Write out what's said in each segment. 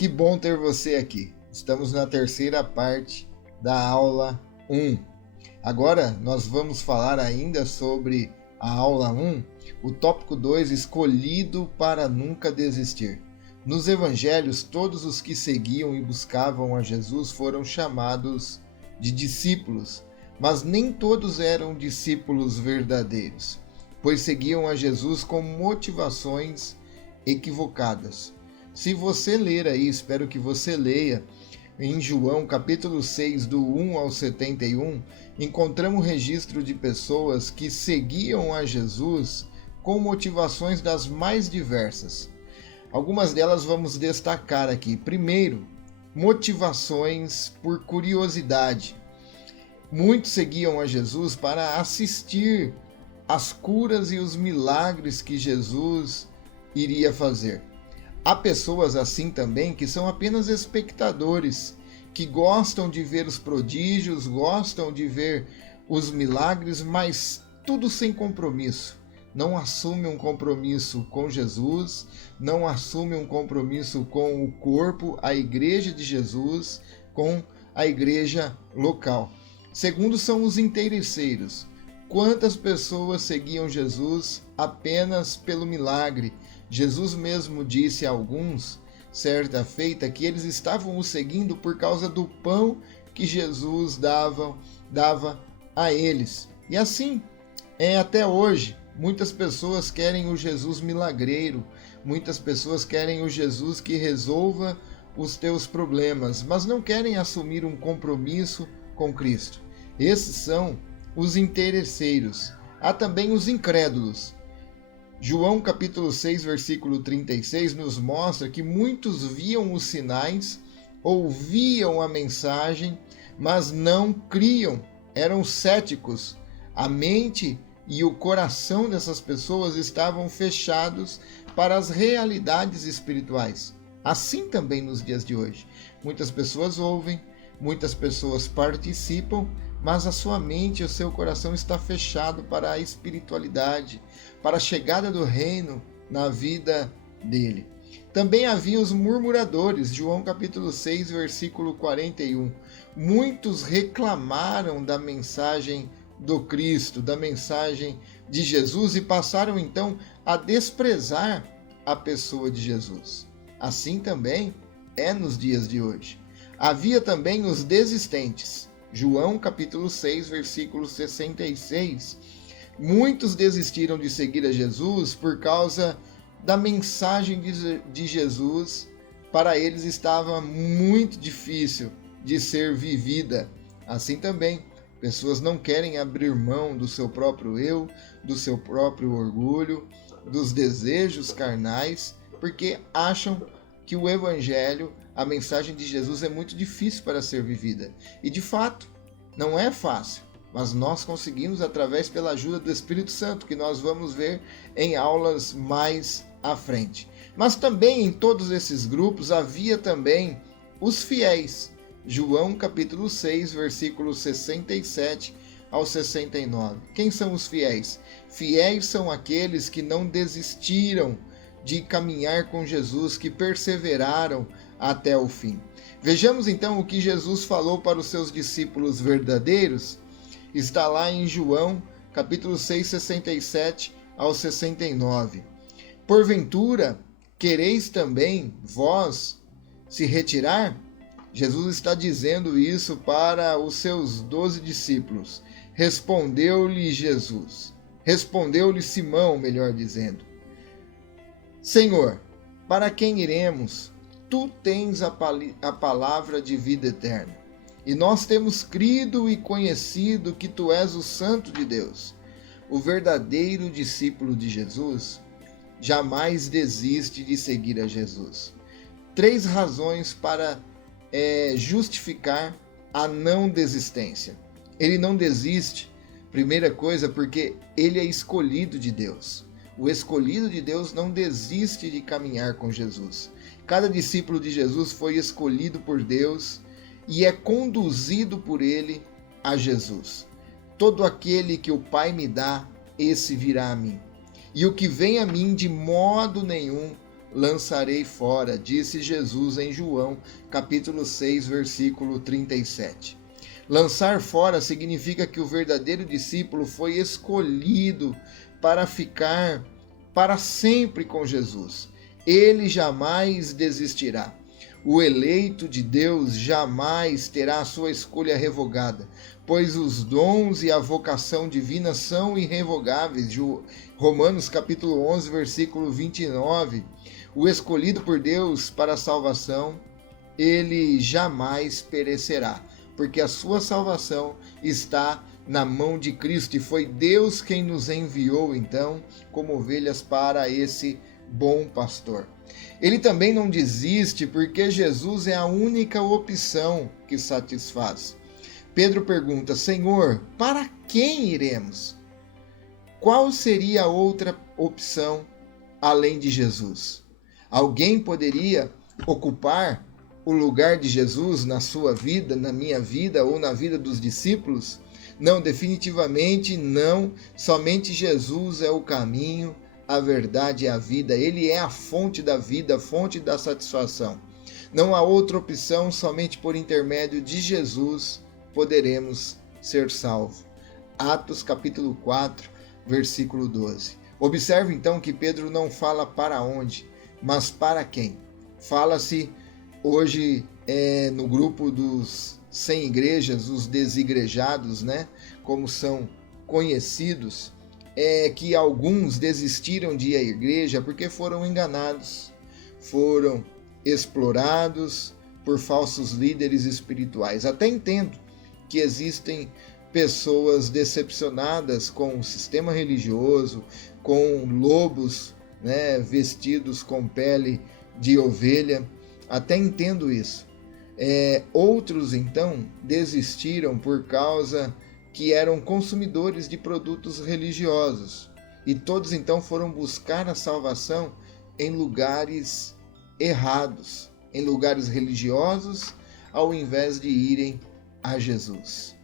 Que bom ter você aqui. Estamos na terceira parte da aula 1. Agora nós vamos falar ainda sobre a aula 1, o tópico 2, escolhido para nunca desistir. Nos evangelhos, todos os que seguiam e buscavam a Jesus foram chamados de discípulos, mas nem todos eram discípulos verdadeiros, pois seguiam a Jesus com motivações equivocadas. Se você ler aí, espero que você leia, em João capítulo 6, do 1 ao 71, encontramos registro de pessoas que seguiam a Jesus com motivações das mais diversas. Algumas delas vamos destacar aqui. Primeiro, motivações por curiosidade. Muitos seguiam a Jesus para assistir às curas e os milagres que Jesus iria fazer. Há pessoas assim também que são apenas espectadores, que gostam de ver os prodígios, gostam de ver os milagres, mas tudo sem compromisso. Não assume um compromisso com Jesus, não assume um compromisso com o corpo, a igreja de Jesus, com a igreja local. Segundo, são os interesseiros. Quantas pessoas seguiam Jesus apenas pelo milagre? Jesus mesmo disse a alguns, certa feita, que eles estavam o seguindo por causa do pão que Jesus dava a eles. E assim é até hoje. Muitas pessoas querem o Jesus milagreiro, muitas pessoas querem o Jesus que resolva os teus problemas, mas não querem assumir um compromisso com Cristo. Esses são os interesseiros. Há também os incrédulos. João capítulo 6, versículo 36 nos mostra que muitos viam os sinais, ouviam a mensagem, mas não criam, eram céticos. A mente e o coração dessas pessoas estavam fechados para as realidades espirituais. Assim também nos dias de hoje. Muitas pessoas ouvem, muitas pessoas participam, mas a sua mente e o seu coração está fechado para a espiritualidade, para a chegada do reino na vida dele. Também havia os murmuradores, João capítulo 6, versículo 41. Muitos reclamaram da mensagem do Cristo, da mensagem de Jesus, e passaram então a desprezar a pessoa de Jesus. Assim também é nos dias de hoje. Havia também os desistentes. João capítulo 6, versículo 66. Muitos desistiram de seguir a Jesus por causa da mensagem de Jesus. Para eles estava muito difícil de ser vivida. Assim também, pessoas não querem abrir mão do seu próprio eu, do seu próprio orgulho, dos desejos carnais, porque acham que o Evangelho, a mensagem de Jesus, é muito difícil para ser vivida. E de fato, não é fácil, mas nós conseguimos através pela ajuda do Espírito Santo, que nós vamos ver em aulas mais à frente. Mas também em todos esses grupos havia também os fiéis. João capítulo 6, versículos 67 ao 69. Quem são os fiéis? Fiéis são aqueles que não desistiram de caminhar com Jesus, que perseveraram até o fim. Vejamos então o que Jesus falou para os seus discípulos verdadeiros. Está lá em João capítulo 6, 67 ao 69. Porventura, quereis também vós se retirar? Jesus está dizendo isso para os seus 12 discípulos. Respondeu-lhe Simão, melhor dizendo: Senhor, para quem iremos? Tu tens a palavra de vida eterna. E nós temos crido e conhecido que tu és o Santo de Deus. O verdadeiro discípulo de Jesus jamais desiste de seguir a Jesus. 3 razões para justificar a não desistência. Ele não desiste, primeira coisa, porque ele é escolhido de Deus. O escolhido de Deus não desiste de caminhar com Jesus. Cada discípulo de Jesus foi escolhido por Deus e é conduzido por ele a Jesus. Todo aquele que o Pai me dá, esse virá a mim. E o que vem a mim, de modo nenhum lançarei fora, disse Jesus em João, capítulo 6, versículo 37. Lançar fora significa que o verdadeiro discípulo foi escolhido para ficar para sempre com Jesus. Ele jamais desistirá. O eleito de Deus jamais terá a sua escolha revogada, pois os dons e a vocação divina são irrevogáveis. Romanos capítulo 11, versículo 29. O escolhido por Deus para a salvação, ele jamais perecerá, porque a sua salvação está na mão de Cristo, e foi Deus quem nos enviou, então, como ovelhas para esse bom pastor. Ele também não desiste, porque Jesus é a única opção que satisfaz. Pedro pergunta: Senhor, para quem iremos? Qual seria a outra opção além de Jesus? Alguém poderia ocupar o lugar de Jesus na sua vida, na minha vida ou na vida dos discípulos? Não, definitivamente não. Somente Jesus é o caminho, a verdade e a vida. Ele é a fonte da vida, a fonte da satisfação. Não há outra opção, somente por intermédio de Jesus poderemos ser salvos. Atos capítulo 4, versículo 12. Observe então que Pedro não fala para onde, mas para quem. Fala-se hoje no grupo dos sem igrejas, os desigrejados, né, como são conhecidos, que alguns desistiram de ir à igreja porque foram enganados, foram explorados por falsos líderes espirituais. Até entendo que existem pessoas decepcionadas com o sistema religioso, com lobos, né, vestidos com pele de ovelha. Até entendo isso. Outros, então, desistiram por causa que eram consumidores de produtos religiosos. E todos, então, foram buscar a salvação em lugares errados, em lugares religiosos, ao invés de irem a Jesus.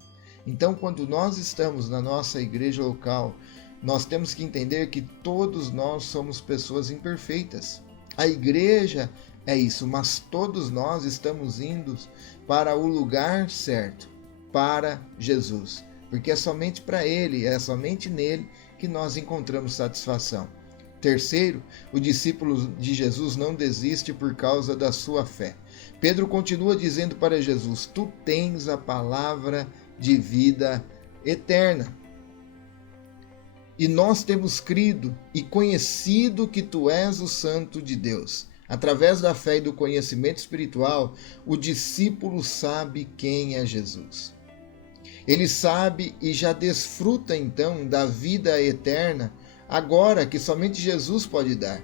Então, quando nós estamos na nossa igreja local, nós temos que entender que todos nós somos pessoas imperfeitas. A igreja é isso, mas todos nós estamos indo para o lugar certo, para Jesus. Porque é somente para Ele, é somente nele que nós encontramos satisfação. Terceiro, o discípulo de Jesus não desiste por causa da sua fé. Pedro continua dizendo para Jesus: Tu tens a palavra de vida eterna. E nós temos crido e conhecido que Tu és o Santo de Deus. Através da fé e do conhecimento espiritual, o discípulo sabe quem é Jesus. Ele sabe e já desfruta então da vida eterna, agora que somente Jesus pode dar.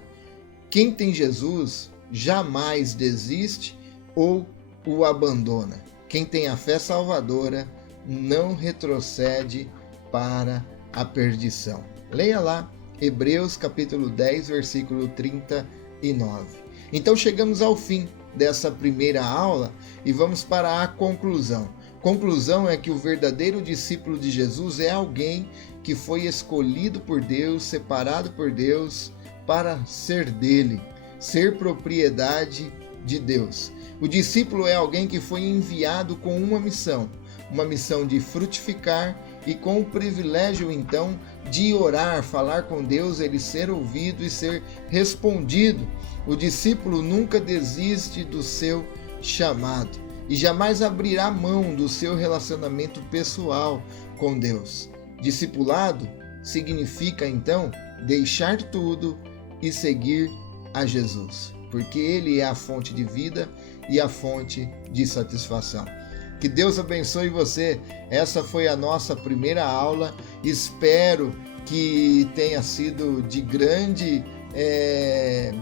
Quem tem Jesus jamais desiste ou o abandona. Quem tem a fé salvadora não retrocede para a perdição. Leia lá Hebreus capítulo 10, versículo 39. Então chegamos ao fim dessa primeira aula e vamos para a conclusão. Conclusão é que o verdadeiro discípulo de Jesus é alguém que foi escolhido por Deus, separado por Deus para ser dele, ser propriedade de Deus. O discípulo é alguém que foi enviado com uma missão de frutificar e com o privilégio então de orar, falar com Deus, ele ser ouvido e ser respondido. O discípulo nunca desiste do seu chamado e jamais abrirá mão do seu relacionamento pessoal com Deus. Discipulado significa então deixar tudo e seguir a Jesus, porque Ele é a fonte de vida e a fonte de satisfação. Que Deus abençoe você. Essa foi a nossa primeira aula. Espero que tenha sido de grande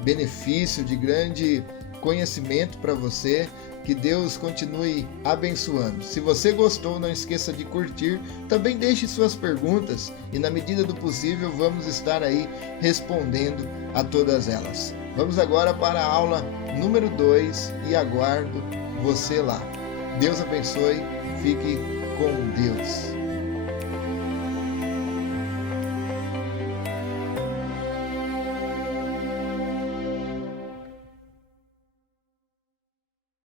benefício, de grande conhecimento para você. Que Deus continue abençoando. Se você gostou, não esqueça de curtir. Também deixe suas perguntas e, na medida do possível, vamos estar aí respondendo a todas elas. Vamos agora para a aula número 2 e aguardo você lá. Deus abençoe, fique com Deus.